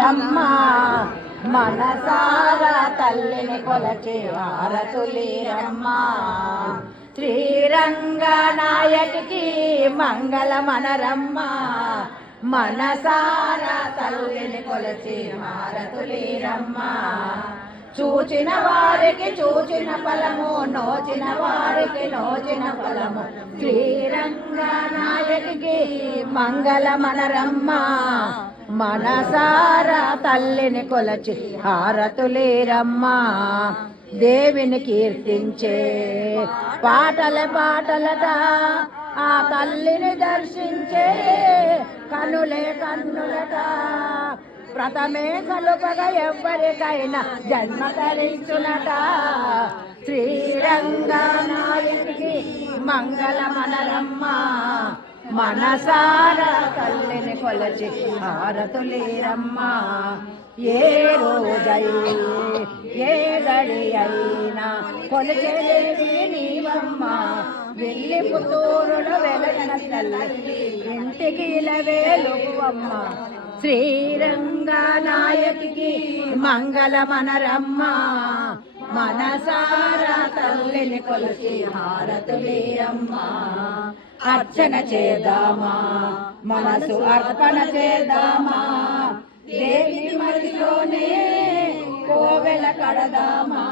మనరమ్మ మనసారా తల్లిని కొలచి హారతులీరమ్మ. శ్రీరంగనాయకికి మంగళ మనరమ్మ మనసారా తల్లిని కొలచి హారతులీరమ్మ. చూచిన వారికి చూచిన ఫలము, నోచిన వారికి నోచిన ఫలము. శ్రీరంగనాయకికి మంగళ మనరమ్మ మనసారా తల్లిని కొలచి హారతులీరమ్మ. దేవిని కీర్తించే పాటలట ఆ తల్లిని దర్శించే కనులే కన్నులట. ప్రథమే కలుపగా ఎవ్వరికైనా జన్మ ధరించునట. శ్రీరంగనాయకికి మంగళ మనరమ్మ మనసారా తల్లిని కొలచి హారతులీరమ్మ. ఏ రోజై ఏ గడి అయినా కొలిచేదేవి నీవమ్మ. వెళ్ళి పుత్తూరులో వెలగన తల్లి ఇంటికి ఇలవేలువమ్మ. శ్రీరంగనాయకికి మంగళ మనరమ్మ మనసారా తల్లిని కొలిచి హారతులీరమ్మ. అర్చన చేద్దామా మనసు అర్పణ చేద్దామా. దేవి మదిలోనే కోవెల కడదామా.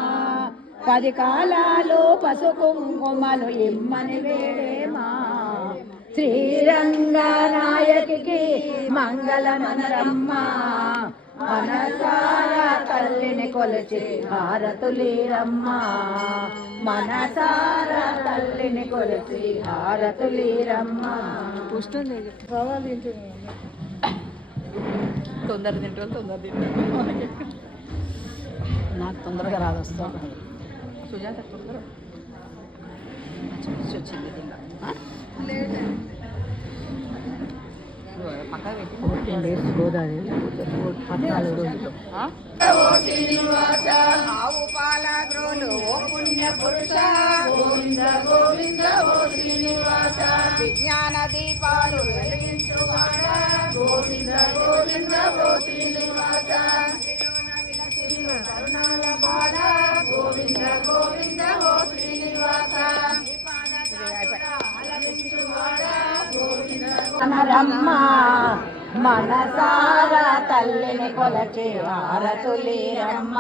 10 కాలాలు పసుకుంకుమలు ఇమ్మని వేడేమా. శ్రీరంగనాయకికి మంగళ మనరమ్మ మనసారా తల్లిని కొలిచి హారతులీరమ్మ. మనసారా తల్లిని కొలిచి హారతులీరమ్మ. తొందర తింటారు నాకు తొందరగా రాదు వస్తా. సుజాత తొందర వచ్చింది పక్కన పెట్టి 14 days గోదావరి 14 రోజులు. ఆవు పాల గ్రోలు ఓ పుణ్య పురుష గోవింద గోవింద ఓ శ్రీనివాస. విజ్ఞాన దీపాలు వెలిగించువాడ గోవింద గోవింద ఓ శ్రీనివాస. కరుణాల బాల గోవింద గోవింద ఓ శ్రీనివాస. మనరమ్మ మనసారా తల్లిని కొలచి హారతులీరమ్మ.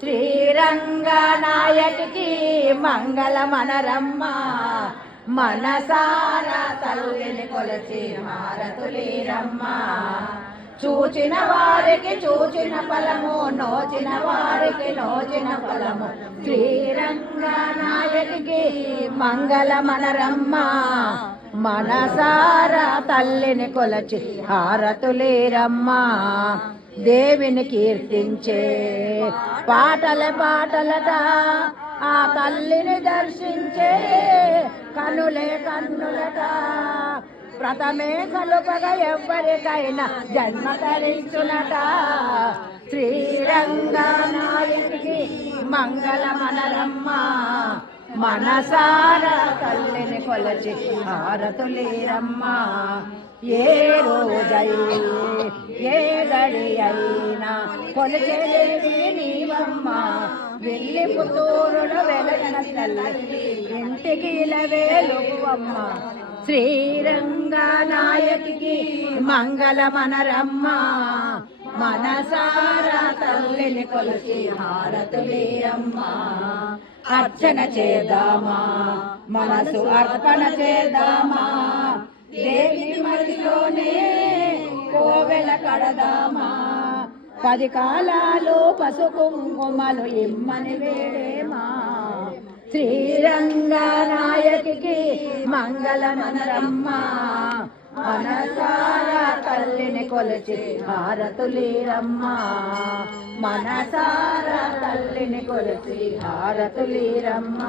శ్రీరంగనాయకికి మంగళ మనరమ్మ మనసారా తల్లిని కొలచి హారతులీరమ్మ. చూచిన వారికి చూచిన ఫలము, నోచిన వారికి నోచిన ఫలము. శ్రీరంగనాయకికి మంగళ మనరమ్మ మనసారా తల్లిని కొలచి హారతులీరమ్మ. దేవిని కీర్తించే పాటలట ఆ తల్లిని దర్శించే కనులే కన్నులట. ప్రథమే కలుపగా ఎవ్వరికైనా జన్మ ధరించునట. శ్రీరంగనాయకికి మంగళ మనరమ్మ మనసారా తల్లిని కొలచి హారతులీరమ్మ. ఏ రోజై ఏ గడి అయినా కొలిచేదేవి నీవమ్మ. వెళ్ళి పుత్తూరులో వెలగన తల్లి ఇంటికి ఇలవేలువమ్మ. శ్రీరంగనాయకికి మంగళ మనరమ్మ మనసారా తల్లిని కొలిచి హారతులీరమ్మ. అర్చన చేద్దామా మనసు అర్పణ చేద్దామా. దేవి మదిలోనే కోవెల కడదామా. 10 కాలాలు పసుకుంకుమలు ఇమ్మని వేడేమా. శ్రీరంగనాయకికి మంగళ మనరమ్మ మనసారా తల్లిని కొలిచి హారతులీరమ్మ. మనసారా తల్లిని కొలిచి హారతులీరమ్మ.